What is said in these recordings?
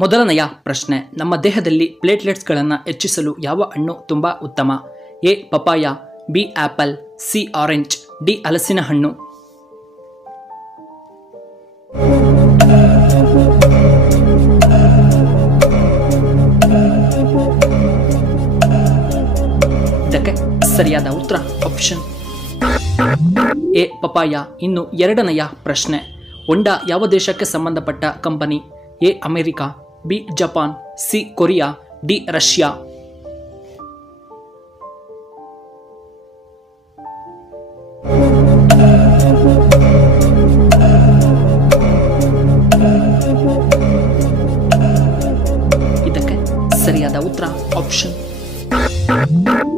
ಮೊದಲನೆಯ ಪ್ರಶ್ನೆ, ನಮ್ಮ ದೇಹದಲ್ಲಿ ಪ್ಲೇಟ್ಲೆಟ್ಸ್ಗಳನ್ನು ಹೆಚ್ಚಿಸಲು ಯಾವ ಹಣ್ಣು ತುಂಬ ಉತ್ತಮ? A papaya, B apple, C orange, D ಹಲಸಿನ ಹಣ್ಣು. ಇದಕ್ಕೆ ಸರಿಯಾದ ಉತ್ತರ ಆಪ್ಷನ್ ಎ ಪಪಾಯ. ಇನ್ನು ಎರಡನೆಯ ಪ್ರಶ್ನೆ, ಹೊಂಡಾ ಯಾವ ದೇಶಕ್ಕೆ ಸಂಬಂಧಪಟ್ಟ company? A America, B Japan, C Korea, D Russia. ಇದಕ್ಕೆ ಸರಿಯಾದ ಉತ್ತರ ಆಪ್ಷನ್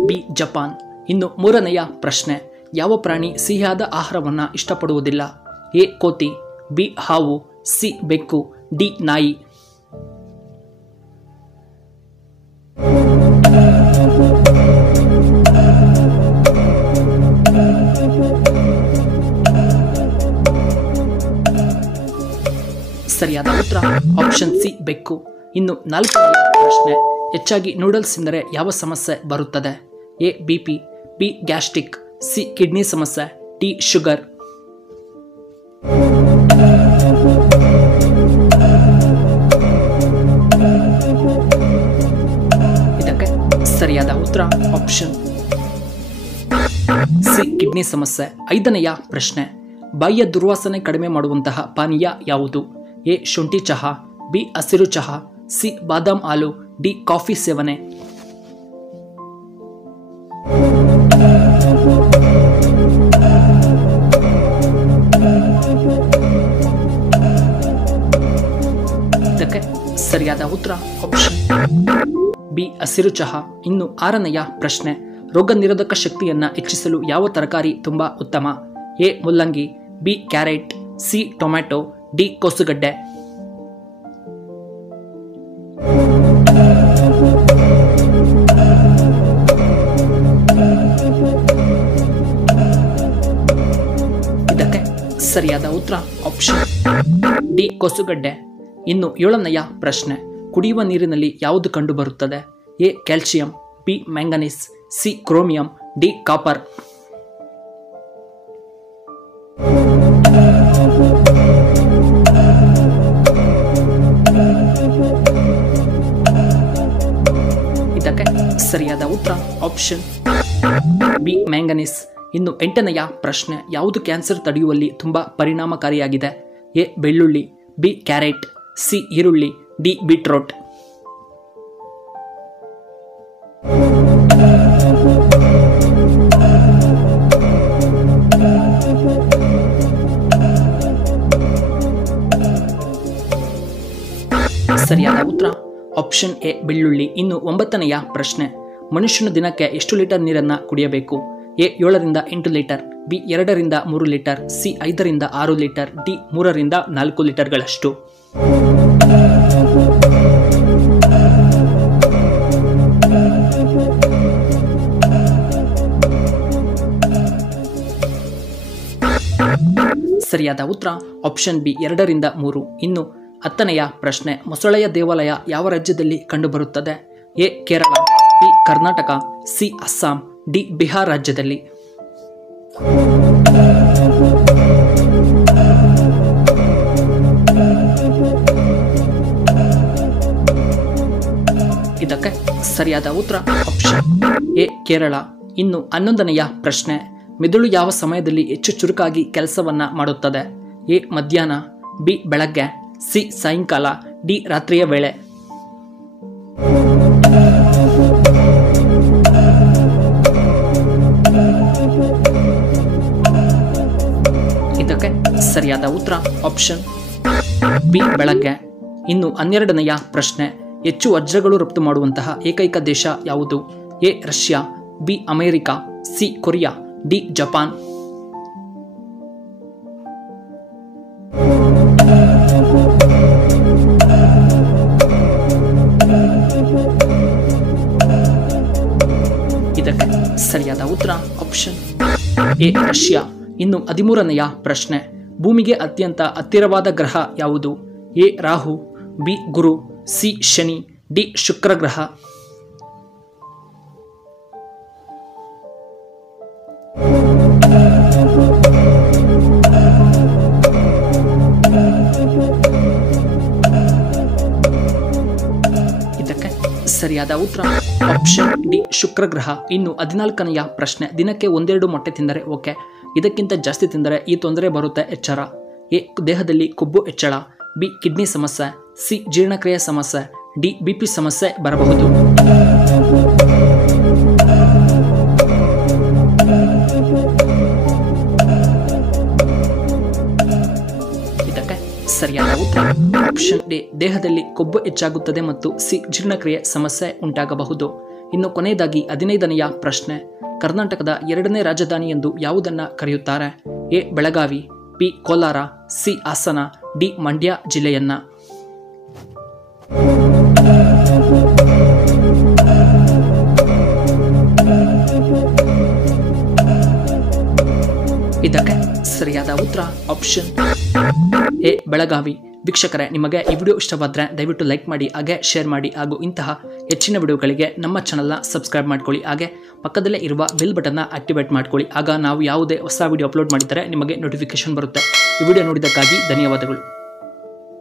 ಬಿ ಜಪಾನ್. ಇನ್ನು ಮೂರನೆಯ ಪ್ರಶ್ನೆ, ಯಾವ ಪ್ರಾಣಿ ಸಿಹಿಯಾದ ಆಹಾರವನ್ನು ಇಷ್ಟಪಡುವುದಿಲ್ಲ? ಎ ಕೋತಿ, ಬಿ ಹಾವು, ಸಿ ಬೆಕ್ಕು, ಡಿ ನಾಯಿ. ಸರಿಯಾದ ಉತ್ತರ ಆಪ್ಷನ್ ಸಿ ಬೆಕ್ಕು. ಇನ್ನು ನಾಲ್ಕನೆಯ ಪ್ರಶ್ನೆ, ಹೆಚ್ಚಾಗಿ ನೂಡಲ್ಸ್ ತಿಂದರೆ ಯಾವ ಸಮಸ್ಯೆ ಬರುತ್ತದೆ? A BP, B gastric, C kidney ಸಮಸ್ಯೆ, ಡಿ ಶುಗರ್. ಇದಕ್ಕೆ ಸರಿಯಾದ ಉತ್ತರ ಆಪ್ಷನ್ ಸಿ ಕಿಡ್ನಿ ಸಮಸ್ಯೆ. ಐದನೆಯ ಪ್ರಶ್ನೆ, ಬಾಯಿಯ ದುರ್ವಾಸನೆ ಕಡಿಮೆ ಮಾಡುವಂತಹ ಪಾನೀಯ ಯಾವುದು? ಎ ಶುಂಠಿ ಚಹಾ, ಬಿ ಹಸಿರು ಚಹಾ, ಸಿ ಬಾದಾಮ್ ಹಾಲು, ಡಿ ಕಾಫಿ ಸೇವನೆ. ಇದಕ್ಕೆ ಸರಿಯಾದ ಉತ್ತರ ಆಪ್ಷನ್ ಬಿ ಹಸಿರು ಚಹಾ. ಇನ್ನು ಆರನೆಯ ಪ್ರಶ್ನೆ, ರೋಗ ನಿರೋಧಕ ಶಕ್ತಿಯನ್ನು ಹೆಚ್ಚಿಸಲು ಯಾವ ತರಕಾರಿ ತುಂಬಾ ಉತ್ತಮ? ಎ ಮುಲ್ಲಂಗಿ, B carrot, C tomato, D ಕೋಸುಗಡ್ಡೆ. ಇದಕ್ಕೆ ಸರಿಯಾದ ಉತ್ತರ ಆಪ್ಷನ್ ಡಿ ಕೋಸುಗಡ್ಡೆ. ಇನ್ನು ಏಳನೆಯ ಪ್ರಶ್ನೆ, ಕುಡಿಯುವ ನೀರಿನಲ್ಲಿ ಯಾವುದು ಕಂಡು ಬರುತ್ತದೆ? A calcium, B manganese, C chromium, D copper. ಇದಕ್ಕೆ ಸರಿಯಾದ ಉತ್ತರ ಆಪ್ಷನ್ ಬಿ ಮ್ಯಾಂಗನೀಸ್. ಇನ್ನು ಎಂಟನೆಯ ಪ್ರಶ್ನೆ, ಯಾವುದು ಕ್ಯಾನ್ಸರ್ ತಡೆಯುವಲ್ಲಿ ತುಂಬಾ ಪರಿಣಾಮಕಾರಿಯಾಗಿದೆ? ಎ ಬೆಳ್ಳುಳ್ಳಿ, ಬಿ ಕ್ಯಾರೆಟ್, ಸಿ ಈರುಳ್ಳಿ, ಡಿ ಬೀಟ್ರೋಟ್. ಸರಿಯಾದ ಉತ್ತರ ಆಪ್ಷನ್ ಎ ಬೆಳ್ಳುಳ್ಳಿ. ಇನ್ನು ಒಂಬತ್ತನೆಯ ಪ್ರಶ್ನೆ, ಮನುಷ್ಯನ ದಿನಕ್ಕೆ ಎಷ್ಟು ಲೀಟರ್ ನೀರನ್ನು ಕುಡಿಯಬೇಕು? ಎ 7ರಿಂದ 8 ಲೀಟರ್, ಬಿ 2ರಿಂದ 3 ಲೀಟರ್, ಸಿ 5ರಿಂದ 6 ಲೀಟರ್, ಡಿ 3ರಿಂದ 4 ಲೀಟರ್ಗಳಷ್ಟು. ಸರಿಯಾದ ಉತ್ತರ ಆಪ್ಷನ್ ಬಿ 2ರಿಂದ 3. ಇನ್ನು 10ನೆಯ ಪ್ರಶ್ನೆ, ಮೊಸಳೆಯ ದೇವಾಲಯ ಯಾವ ರಾಜ್ಯದಲ್ಲಿ ಕಂಡುಬರುತ್ತದೆ? A Kerala, B Karnataka, C Assam, D Bihar ರಾಜ್ಯದಲ್ಲಿ. ಇದಕ್ಕೆ ಸರಿಯಾದ ಉತ್ತರ ಆಪ್ಷನ್ ಎ ಕೇರಳ. ಇನ್ನು 11ನೆಯ ಪ್ರಶ್ನೆ, ಮೆದುಳು ಯಾವ ಸಮಯದಲ್ಲಿ ಹೆಚ್ಚು ಚುರುಕಾಗಿ ಕೆಲಸವನ್ನ ಮಾಡುತ್ತದೆ? ಎ ಮಧ್ಯಾಹ್ನ, ಬಿ ಬೆಳಗ್ಗೆ, ಸಿ ಸಾಯಂಕಾಲ, ಡಿ ರಾತ್ರಿಯ ವೇಳೆ. ಇದಕ್ಕೆ ಸರಿಯಾದ ಉತ್ತರ ಆಪ್ಷನ್ ಬಿ ಬೆಳಗ್ಗೆ. ಇನ್ನು 12ನೆಯ ಪ್ರಶ್ನೆ, ಹೆಚ್ಚು ವಜ್ರಗಳು ರಫ್ತು ಮಾಡುವಂತಹ ಏಕೈಕ ದೇಶ ಯಾವುದು? A Russia, B America, C Korea, D Japan. ಇದಕ್ಕೆ ಸರಿಯಾದ ಉತ್ತರ ಆಪ್ಷನ್ ಎ ರಷ್ಯಾ. ಇನ್ನು 13ನೆಯ ಪ್ರಶ್ನೆ, ಭೂಮಿಗೆ ಅತ್ಯಂತ ಹತ್ತಿರವಾದ ಗ್ರಹ ಯಾವುದು? A Rahu, B Guru, C Shani, D Shukra ಗ್ರಹ. ಇದಕ್ಕೆ ಸರಿಯಾದ ಉತ್ತರ ಆಪ್ಷನ್ ಡಿ ಶುಕ್ರ ಗ್ರಹ. ಇನ್ನು 14ನೆಯ ಪ್ರಶ್ನೆ, ದಿನಕ್ಕೆ ಒಂದೆರಡು ಮೊಟ್ಟೆ ತಿಂದರೆ ಓಕೆ, ಇದಕ್ಕಿಂತ ಜಾಸ್ತಿ ತಿಂದರೆ ಈ ತೊಂದರೆ ಬರುತ್ತೆ, ಎಚ್ಚರ. ಎ ದೇಹದಲ್ಲಿ ಕೊಬ್ಬು ಹೆಚ್ಚಳ, ಬಿ ಕಿಡ್ನಿ ಸಮಸ್ಯೆ, ಸಿ ಜೀರ್ಣಕ್ರಿಯೆ ಸಮಸ್ಯೆ, ಡಿ ಬಿಪಿ ಸಮಸ್ಯೆ ಬರಬಹುದು. ಇದಕ್ಕೆ ಸರಿಯಾದ ಉತ್ತರ ಆಪ್ಷನ್ ಡಿ ದೇಹದಲ್ಲಿ ಕೊಬ್ಬು ಹೆಚ್ಚಾಗುತ್ತದೆ ಮತ್ತು ಸಿ ಜೀರ್ಣಕ್ರಿಯೆ ಸಮಸ್ಯೆ ಉಂಟಾಗಬಹುದು. ಇನ್ನು ಕೊನೆಯದಾಗಿ 15ನೆಯ ಪ್ರಶ್ನೆ, ಕರ್ನಾಟಕದ 2ನೇ ರಾಜಧಾನಿ ಎಂದು ಯಾವುದನ್ನು ಕರೆಯುತ್ತಾರೆ? A Belagavi, B Kolar, C Hassan, D Mandya ಜಿಲ್ಲೆಯನ್ನ. ಇದಕ್ಕೆ ಸರಿಯಾದ ಉತ್ತರ ಆಪ್ಷನ್ ಎ ಬೆಳಗಾವಿ. ವೀಕ್ಷಕರೇ, ನಿಮಗೆ ಈ ವಿಡಿಯೋ ಇಷ್ಟವಾದರೆ ದಯವಿಟ್ಟು ಲೈಕ್ ಮಾಡಿ, ಹಾಗೆ ಶೇರ್ ಮಾಡಿ, ಹಾಗೂ ಇಂತಹ ಹೆಚ್ಚಿನ ವಿಡಿಯೋಗಳಿಗೆ ನಮ್ಮ ಚಾನಲ್ನ ಸಬ್ಸ್ಕ್ರೈಬ್ ಮಾಡ್ಕೊಳ್ಳಿ. ಹಾಗೆ ಪಕ್ಕದಲ್ಲೇ ಇರುವ ಬೆಲ್ ಬಟನ್ನ ಆಕ್ಟಿವೇಟ್ ಮಾಡ್ಕೊಳ್ಳಿ. ಆಗ ನಾವು ಯಾವುದೇ ಹೊಸ ವಿಡಿಯೋ ಅಪ್ಲೋಡ್ ಮಾಡಿದರೆ ನಿಮಗೆ ನೋಟಿಫಿಕೇಶನ್ ಬರುತ್ತೆ. ಈ ವಿಡಿಯೋ ನೋಡಿದ್ದಕ್ಕಾಗಿ ಧನ್ಯವಾದಗಳು.